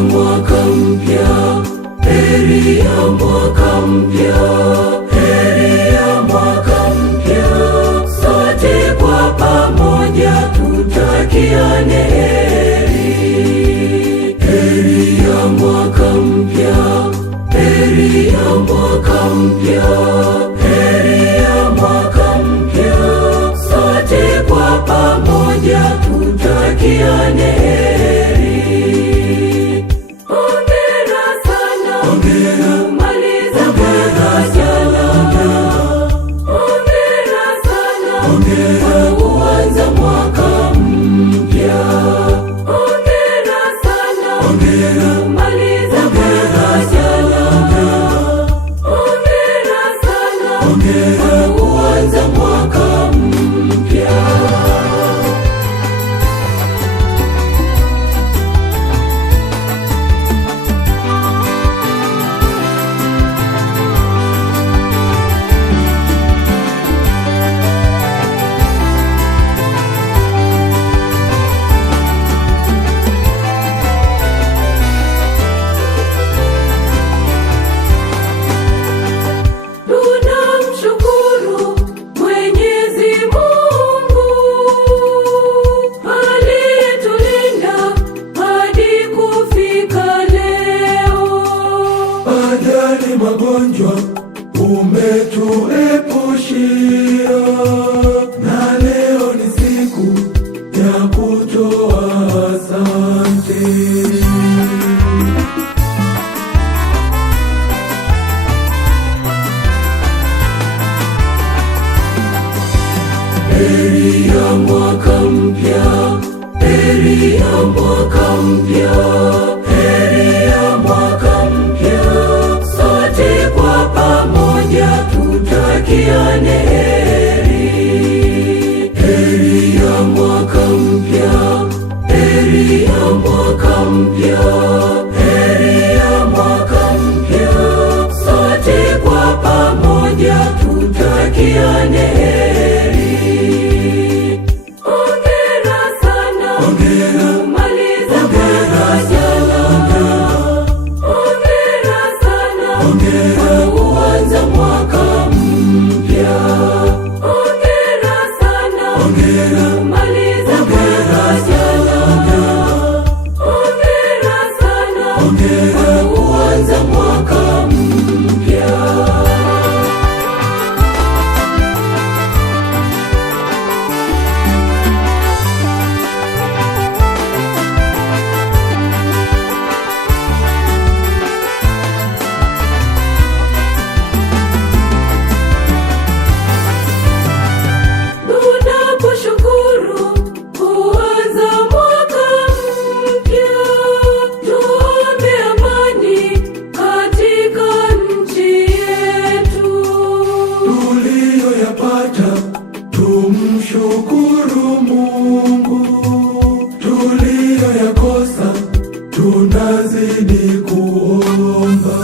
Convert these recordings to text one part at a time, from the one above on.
mwaka mpya, heri ya mwaka mpya, heri ya mwaka mpya. Sote kwa pamoja tutakiane heri. Heri ya mwaka mpya, heri ya mwaka mpya, heri ya mwaka mpya. Sote kwa pamoja tutakiane heri. Hongera sana, hongera kumaliza mwaka jana. Hongera sana, hongera kuanza mwaka mpya. Hongera sana, hongera kumaliza mwaka jana. Hongera sana, hongera kuanza mwaka mpya. Tunamshukuru Mwenyezi Mungu aliyetulinda hadi kufika leo. Ajali, magonjwa umetuepushia, na leo ni siku ya kutoa asante. Heri ya mwaka mpya, heri ya mwaka mpya, heri ya mwaka mpya. Sote kwa pamoja tutakiane heri. Heri ya mwaka mpya, heri ya mwaka mpya, heri ya mwaka mpya. Sote kwa pamoja tutakiane heri. Hongera sana, hongera kumaliza mwaka jana. Hongera sana, hongera kuanza mwaka mpya. Hongera sana, hongera kumaliza mwaka jana. Hongera sana, hongera kuanza mwaka mpya. Tunakushukuru kuanza mwaka mpya. Tuombe amani katika nchi yetu. Tuliyoyapata tumshukuru Mungu, tuliyoyakosa tunazidi kuomba.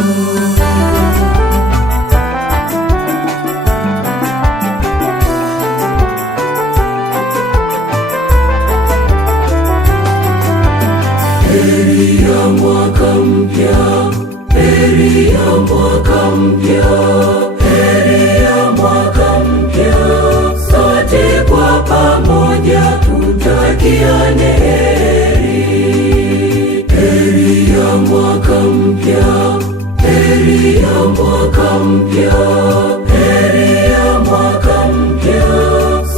Heri ya mwaka mpya, heri ya mwaka mpya, heri ya mwaka mpya. Sote kwa pamoja tutakiane heri. Heri ya mwaka mpya, heri ya mwaka mpya, heri ya mwaka mpya.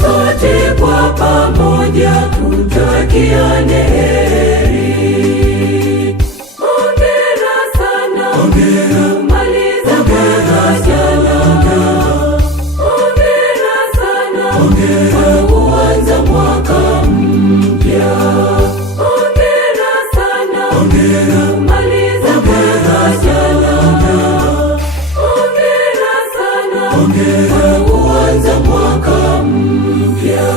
Sote kwa pamoja tutakiane heri. Hongera sana, hongera kumaliza mwaka jana. Hongera sana, hongera kuanza mwaka mpya. Hongera sana, hongera kumaliza mwaka jana. Hongera sana, hongera kuanza mwaka mpya.